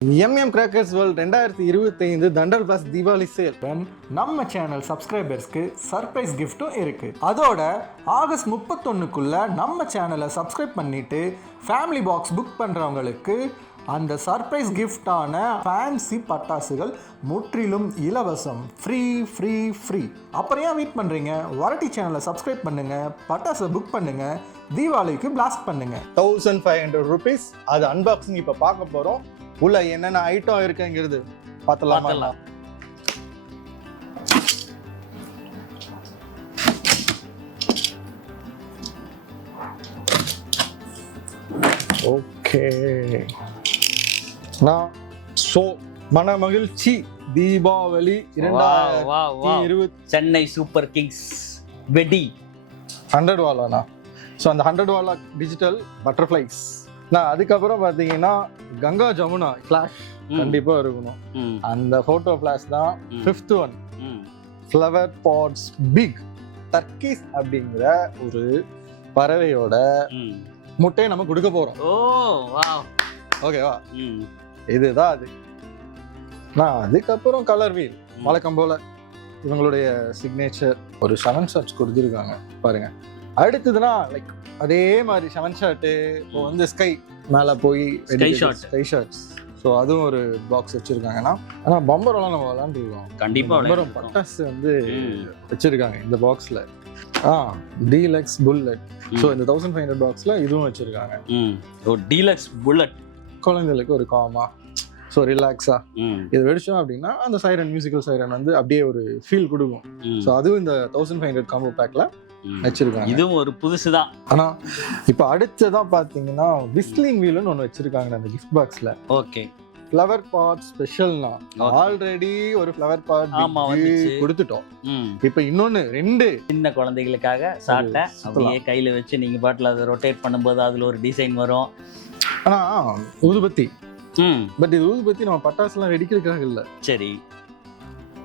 MVM Crackers World 2025 Dandal Plus Diwali sale. நம்ம channel சப்ஸ்கிரைபர்ஸ்க்கு surprise கிஃப்ட்டும் இருக்கு. அதோட ஆகஸ்ட் 31க்குள்ள நம்ம சேனலை சப்ஸ்கிரைப் பண்ணிட்டு ஃபேமிலி பாக்ஸ் புக் பண்றவங்களுக்கு அந்த சர்ப்ரைஸ் கிஃப்டான ஃபேன்சி பட்டாசுகள் முற்றிலும் இலவசம். ஃப்ரீ. அப்புறம் ஏன் வெயிட் பண்றீங்க? வரட்டி சேனலை சப்ஸ்கிரைப் பண்ணுங்க, பட்டாசை புக் பண்ணுங்க, தீபாவளிக்கு பிளாஸ்ட் பண்ணுங்க. 1500 rupees. அது அன்பாக்சிங் இப்ப பார்க்க போறோம். உள்ள என்னென்ன ஐட்டம் இருக்குங்கிறது பார்த்தலாமா? ஓகே. மன மகிழ்ச்சி தீபாவளி 2020 சென்னை சூப்பர் கிங்ஸ் வெடி 100 வாலானா. ஸோ அந்த 100 வாலா டிஜிட்டல் பட்டர்ஃப்ளைஸ். நான் அதுக்கப்புறம் பார்த்தீங்கன்னா கங்கா ஜமுனா ஃபிளாஷ் கண்டிப்பா இருக்கணும். அந்த போட்டோ ஃபிளாஷ் தான் 5th one. Flower pots big turkeys அப்படிங்கிற ஒரு பறவையோட முட்டையை நம்ம கொடுக்க போறோம். ஓகேவா? இதுதான் அது. நான் அதுக்கப்புறம் கலர் வீல் வழக்கம் போல இவங்களுடைய சிக்னேச்சர் ஒரு 7 ஷாட்ஸ் கொடுத்துருக்காங்க பாருங்க. அடுத்ததுன்னா லைக் அதே மாதிரி 7 ஷாட்டு. இப்போ வந்து ஸ்கை மேலே போய் ஸ்கை ஷாட்ஸ். ஸோ அதுவும் ஒரு பாக்ஸ் வச்சிருக்காங்கன்னா, ஆனால் பம்பரெல்லாம் நம்ம விளாண்டுருக்கோம். கண்டிப்பாக பம்பரம் பட்டாசு வந்து வச்சிருக்காங்க இந்த பாக்ஸில். Deluxe bullet. ஸோ இந்த 1500 பாக்ஸில் இதுவும் வச்சிருக்காங்க. டீலக்ஸ் புல்லட் குழந்தைகளுக்கு ஒரு காமா, ஸோ ரிலாக்ஸா இது வெடிச்சோம் அப்படின்னா அந்த சைரன் மியூசிக்கல் சைரன் வந்து அப்படியே ஒரு ஃபீல் கொடுக்கும். ஸோ அதுவும் இந்த 1500 காம்போ பேக்ல வச்சிருக்காங்க. இதுவும் ஒரு புதுசுதான். ஆனா இப்ப அடுத்ததான் பாத்தீங்கன்னா விஸ்லிங் வீல்னு ஒண்ணு வச்சிருக்காங்க அந்த கிஃப்ட் பாக்ஸ்ல. ஓகே. ஃப்ளவர் பாட் ஸ்பெஷல்னா ஆல்ரெடி ஒரு ஃப்ளவர் பாட் கொடுத்துட்டோம். இப்ப இன்னொன்னு 2 சின்ன குழந்தைகளுக்காக சாட்டை அப்படியே கையில வச்சு நீங்க பாட்டில் அதை ரொட்டேட் பண்ணும்போது அதுல ஒரு டிசைன் வரும். ஆனா ஊதுபத்தி. பட் இது ஊதுபத்தி நம்ம பட்டாசுலாம் வெடிக்கிறதுக்காக இல்ல. சரி.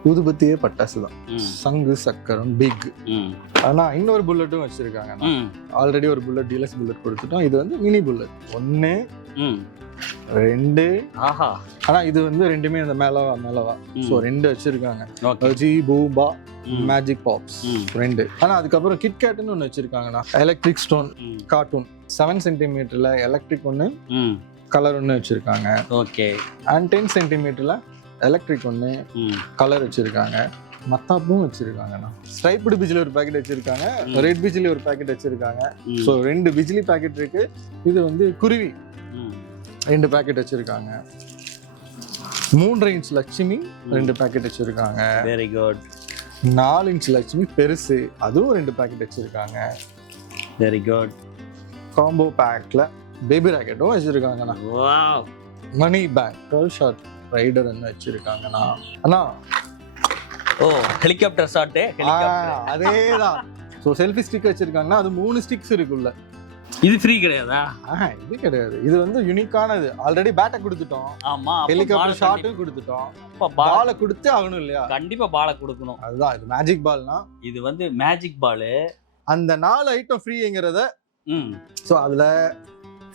ஊதுபத்தியே பட்டாசு தான். சங்கு சக்கரம் பிக். ஆனா இன்னொரு புல்லட்டும் வச்சிருக்காங்க. ஆல்ரெடி ஒரு புல்லட் டீலக்ஸ் புல்லட் கொடுத்துட்டோம். இது வந்து மினி புல்லட் 1 2. ஆனா இது வந்து ரெண்டுமே அந்த மேலவா. சோ 2 வச்சிருக்காங்க. ஜி பூபா மேஜிக் பாப்ஸ் 2. ஆனா அதுக்கப்புறம் கிட்கேட்னு ஒண்ணு வச்சிருக்காங்கண்ணா. எலக்ட்ரிக் ஸ்டோன் கார்ட்டூன் 7 சென்டிமீட்டர்ல எலக்ட்ரிக் ஒண்ணு, கலர் ஒண்ணு வச்சிருக்காங்க. ஓகே. அண்ட் 10 சென்டிமீட்டர்ல எலக்ட்ரிக் ஒன்று கலர் வச்சிருக்காங்க. மத்தாப்பும் வச்சிருக்காங்கண்ணா. ஸ்ட்ரைப்டு பிஜிலி ஒரு பேக்கெட் வச்சிருக்காங்க, ரெட் பிஜிலி ஒரு பேக்கெட் வச்சிருக்காங்க. ஸோ 2 பிஜிலி பேக்கெட் இருக்கு. இது வந்து குருவி 2 பேக்கெட் வச்சிருக்காங்க. 3 இன்ச் லட்சுமி 2 பேக்கெட் வச்சிருக்காங்க. Very good. 4 இன்ச் லட்சுமி பெருசு, அதுவும் 2 பேக்கெட் வச்சிருக்காங்க. Very good. காம்போ பேக்ல பேபி ராக்கெட்டும் வச்சிருக்காங்கண்ணா. Wow. Money pack 12 shot rider என்ன வச்சிருக்காங்கண்ணா. அண்ணா ஹெலிகாப்டர் ஷாட். அதேதான். ஸோ செல்ஃபி ஸ்டிக் வச்சிருக்காங்கன்னா அது 3 ஸ்டிக்ஸ் இருக்குல்ல. இது ஃப்ரீ கிடையாதா? இது கிடையாது. இது வந்து யூனிக்கானது. ஆல்ரெடி பேட்டை கொடுத்துட்டோம். ஆமா. ஹெலிகாப்டர் ஷாட்டும் கொடுத்துட்டோம். பாலை கொடுத்து ஆகணும் இல்லையா? கண்டிப்பா பாலை கொடுக்கணும். அதுதான் இது மேஜிக் பால்னா. இது வந்து மேஜிக் பால். அந்த 4 ஐட்டம் ஃப்ரீங்கிறத. ஸோ அதுல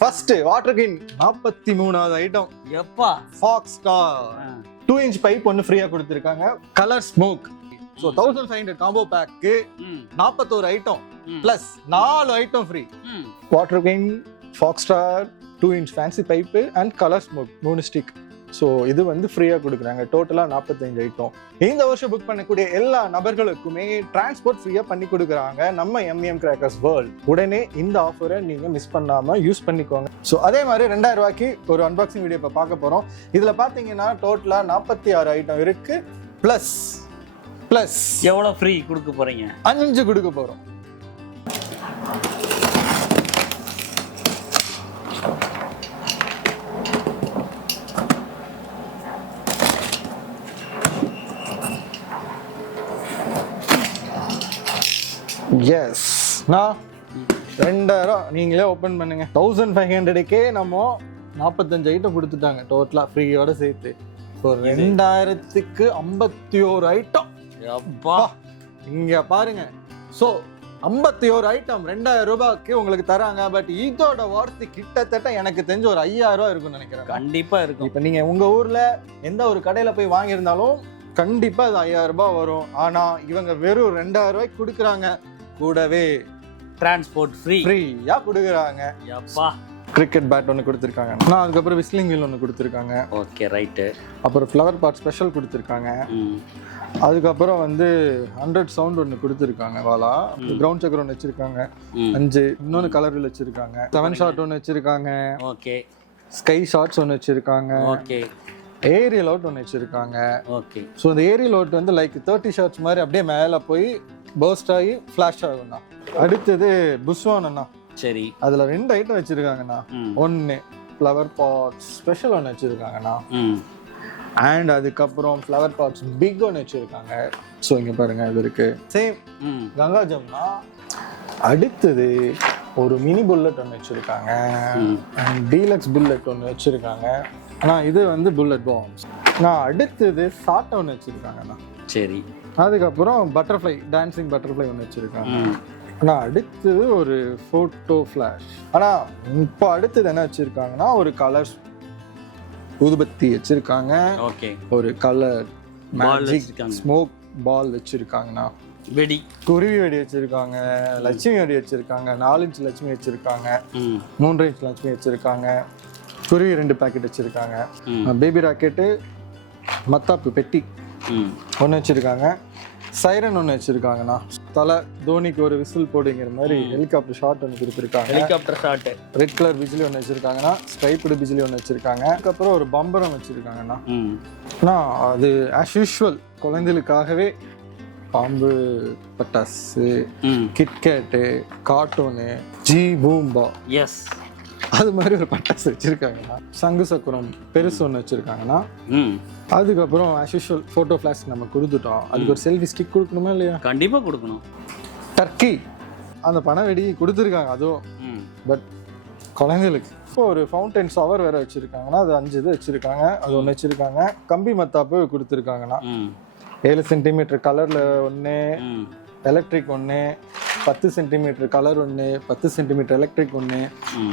ஃபர்ஸ்ட் வாட்டர் கின் 43வது ஐட்டம். எப்பா ஃபாக்ஸ் ஸ்டார் 2 இன்ச் பைப் ஒன்னு ஃப்ரீயா கொடுத்திருக்காங்க. Colour smoke. சோ 1500 காம்போ பேக்கு 41 item plus 4 item free. Water gun, fox star, 2 inch fancy pipe and colour smoke 3 stick. So இது வந்து ஃப்ரீயா கொடுக்குறாங்க. டோட்டலா 45 ஐட்டம். இந்த வருஷம் புக் பண்ணக்கூடிய எல்லா நபர்களுக்குமே டிரான்ஸ்போர்ட் ஃப்ரீயா பண்ணி கொடுக்குறாங்க நம்ம MVM Crackers World. உடனே இந்த ஆஃபரை நீங்க மிஸ் பண்ணாம யூஸ் பண்ணிக்கோங்க. ஸோ அதே மாதிரி 2000 ரூபாய்க்கு ஒரு அன்பாக்சிங் வீடியோ இப்போ பார்க்க போறோம். இதுல பாத்தீங்கன்னா டோட்டலா 46 ஐட்டம் இருக்கு. பிளஸ் எவ்வளவு ஃப்ரீ கொடுக்க போறீங்க? 5 கொடுக்க போறோம். எஸ். நான் 2000 நீங்களே ஓப்பன் பண்ணுங்க. 1500க்கே நம்ம 45 ஐட்டம் கொடுத்துட்டாங்க டோட்டலா ஃப்ரீயோட சேர்த்து. ஸோ 2000க்கு 51 ஐட்டம். அப்பா இங்க பாருங்க. ஸோ 51 ஐட்டம் 2000 ரூபாய்க்கு உங்களுக்கு தராங்க. பட் இதோட வார்த்தை கிட்டத்தட்ட எனக்கு தெரிஞ்சு ஒரு 5000 ரூபாய் இருக்கும்னு நினைக்கிறேன். கண்டிப்பா இருக்கும். இப்போ நீங்க உங்க ஊர்ல எந்த ஒரு கடையில போய் வாங்கியிருந்தாலும் கண்டிப்பா அது 5000 ரூபாய் வரும். ஆனா இவங்க வெறும் 2000 ரூபாய்க்கு கொடுக்குறாங்க. கூடவே டிரான்ஸ்போர்ட் ஃப்ரீயா கொடுக்குறாங்க. அப்பா கிரிக்கெட் பேட் ஒன்று கொடுத்துருக்காங்க. நான் அதுக்கப்புறம் விஸ்லிங் வீல் ஒன்று கொடுத்துருக்காங்க. Okay right. அப்புறம் ஃப்ளவர் பாட் ஸ்பெஷல் கொடுத்துருக்காங்க. அதுக்கப்புறம் வந்து 100 சவுண்ட் ஒன்று கொடுத்துருக்காங்க. வாலா கிரவுண்ட் சக்கர் ஒன்று வச்சிருக்காங்க 5. இன்னொன்று கலரில் வச்சிருக்காங்க. 7 ஷாட் ஒன்று வச்சிருக்காங்க. ஓகே. ஸ்கை ஷாட்ஸ் ஒன்று வச்சிருக்காங்க. ஓகே. ஏரியல் அவுட் ஒன்று வச்சிருக்காங்க. ஓகே. ஸோ இந்த ஏரியல் அவுட் வந்து லைக் 30 ஷாட்ஸ் மாதிரி அப்படியே மேலே போய் பர்ஸ்ட் ஆகி ஃப்ளாஷ் ஆகும்ண்ணா. அடுத்தது புஸ்வான். சரி. அதுல 2 ஐட்டம் வச்சிருக்காங்கண்ணா. ஒன்னு ஃப்ளவர் பாட்ஸ் ஸ்பெஷல் ஒன்று வச்சிருக்காங்கண்ணா. அண்ட் அதுக்கப்புறம் ஃப்ளவர் பாட்ஸ் பிக் ஒன்று வச்சிருக்காங்க. ஸோ இங்க பாருங்க இது இருக்கு சேம் கங்கா ஜம்னா. அடுத்தது ஒரு மினி புல்லட் ஒன்று வச்சிருக்காங்க. அண்ட் டீலக்ஸ் புல்லட் ஒன்று வச்சிருக்காங்க. ஆனால் இது வந்து புல்லட் பாம்ஸ். நான் அடுத்தது சாட்டை ஒன்று வச்சிருக்காங்கண்ணா. சரி. அதுக்கப்புறம் பட்டர்ஃப்ளை டான்சிங் பட்டர்ஃப்ளை ஒன்று வச்சிருக்காங்க. ஆனால் அடுத்தது ஒரு ஃபோட்டோ ஃப்ளாஷ். ஆனால் இப்போ அடுத்தது என்ன வச்சுருக்காங்கன்னா ஒரு கலர் ஊதுபத்தி வச்சுருக்காங்க. ஓகே. ஒரு கலர் மேஜிக் ஸ்மோக் பால் வச்சுருக்காங்கண்ணா. வெடி குருவி வெடி வச்சுருக்காங்க. லட்சுமி வெடி வச்சுருக்காங்க. 4 இன்ச் லட்சுமி வச்சுருக்காங்க. 3 இன்ச் லட்சுமி வச்சுருக்காங்க. குருவி 2 பேக்கெட் வச்சுருக்காங்க. பேபி ராக்கெட்டு மத்தாப்பு பெட்டி ஒன்று வச்சுருக்காங்க. சைரன் ஒன்று வச்சிருக்காங்கண்ணா. தலை தோனிக்கு ஒரு விசில் போடுங்கிற மாதிரி ஹெலிகாப்டர் ஷாட் ஒன்று கொடுத்துருக்காங்க. Helicopter shot. ரெட் கலர் பிஜிலி ஒன்று வச்சிருக்காங்கண்ணா. ஸ்ட்ரைப்டு பிஜிலி ஒன்று வச்சிருக்காங்க. அதுக்கப்புறம் ஒரு பம்பரம் வச்சிருக்காங்கண்ணா. அண்ணா அது ஆஸ் யூஷுவல் குழந்தைகளுக்காகவே பாம்பு பட்டாசு, கிட்கேட்டு, கார்ட்டூனு, ஜி பூம்பா எஸ் அது மாதிரி ஒரு பட்டாசு வச்சிருக்காங்கண்ணா. சங்கு சக்கரம் பெருசு ஒன்று வச்சிருக்காங்கண்ணா. அதுக்கப்புறம் ஆஸ் யூஷுவல் ஃபோட்டோ ஃப்ளாஷ் நம்ம கொடுத்துட்டோம். அதுக்கு ஒரு செல்ஃபி ஸ்டிக் கொடுக்கணுமா இல்லையா? கண்டிப்பாக கொடுக்கணும். டர்க்கி அந்த பண வெடி கொடுத்துருக்காங்க அதுவும். பட் குழந்தைகளுக்கு இப்போ ஒரு ஃபவுண்டைன் ஷவர் வேற வச்சிருக்காங்கன்னா அது 5 இது வச்சிருக்காங்க. அது ஒன்று வச்சிருக்காங்க. கம்பி மத்தாப்பு கொடுத்துருக்காங்கண்ணா. 7 சென்டிமீட்டர் கலர்ல ஒன்று, எலக்ட்ரிக் ஒன்று, 10 சென்டிமீட்டர் கலர் ஒன்று, 10 சென்டிமீட்டர் எலக்ட்ரிக் ஒன்று,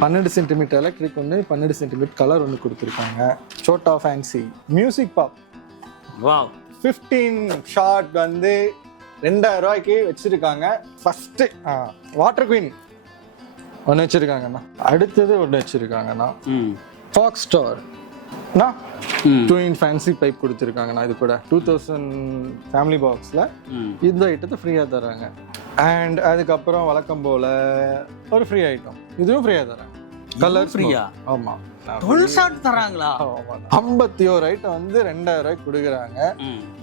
12 சென்டிமீட்டர் எலக்ட்ரிக் ஒன்று, 12 சென்டிமீட்டர் கலர் ஒன்று கொடுத்துருக்காங்க. சோட்டா fancy music pop. Wow. 15 shot வந்து 2000 ரூபாய்க்கு வச்சிருக்காங்க. ஃபர்ஸ்ட் வாட்டர் குயின் ஒன்று வச்சிருக்காங்கண்ணா. அடுத்தது ஒன்று வச்சிருக்காங்கண்ணா. Fox star 2 inch fancy pipe கொடுத்துருக்காங்கண்ணா. இது கூட 2000 ஃபேமிலி பாக்ஸில் இந்த ஐட்டத்தை ஃப்ரீயாக தராங்க. அண்ட் அதுக்கப்புறம் வழக்கம் போல் ஒரு ஃப்ரீ ஐட்டம் இதுவும் ஃப்ரீயாக தராங்க. கலர் ஃப்ரீயா? ஆமாம். ஃபுல் ஷாட் தராங்களா? 51 ஐட்டம் வந்து 2000 ரூபாய்க்கு கொடுக்குறாங்க.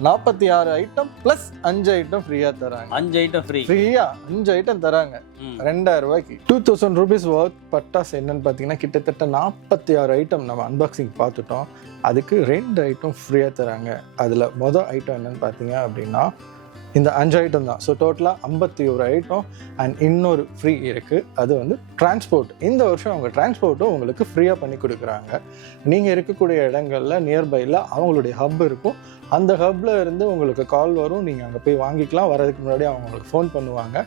46 ஐட்டம் ப்ளஸ் 5 ஐட்டம் ஃப்ரீயாக தராங்க. 5 ஐட்டம் ஃப்ரீயா 5 ஐட்டம் தராங்க 2000 ரூபாய்க்கு. 2000 rupees ஒர்த் பட்டாசு என்னன்னு பார்த்தீங்கன்னா கிட்டத்தட்ட 46 ஐட்டம் நம்ம அன்பாக்சிங் பார்த்துட்டோம். அதுக்கு 2 ஐட்டம் ஃப்ரீயாக தராங்க. அதில் மொதல் ஐட்டம் என்னன்னு பார்த்தீங்க அப்படின்னா இந்த 5 ஐட்டம் தான். ஸோ டோட்டலாக 51 ஐட்டம். அண்ட் இன்னொரு ஃப்ரீ இருக்குது. அது வந்து டிரான்ஸ்போர்ட். இந்த வருஷம் அவங்க டிரான்ஸ்போர்ட்டும் உங்களுக்கு ஃப்ரீயாக பண்ணி கொடுக்குறாங்க. நீங்கள் இருக்கக்கூடிய இடங்களில் நியர்பையில் அவங்களுடைய ஹப் இருக்கும். அந்த ஹப்பில் இருந்து உங்களுக்கு கால் வரும். நீங்கள் அங்கே போய் வாங்கிக்கலாம். வரதுக்கு முன்னாடி அவங்க உங்களுக்கு ஃபோன் பண்ணுவாங்க.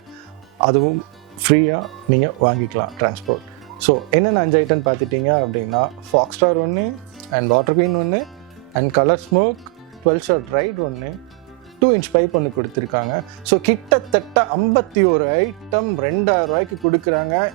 அதுவும் ஃப்ரீயாக நீங்கள் வாங்கிக்கலாம் டிரான்ஸ்போர்ட். ஸோ என்னென்ன 5 ஐட்டம் பார்த்துட்டிங்க அப்படின்னா ஃபாக்ஸ் ஸ்டார் ஒன்று, அண்ட் வாட்டர் குயின் ஒன்று, and colour smoke, 12 shot right ஒன்று, 2 இன்ச் பைப் ஒன்று கொடுத்துருக்காங்க. ஸோ கிட்டத்தட்ட 51 ஐட்டம் 2000 ரூபாய்க்கு கொடுக்குறாங்க.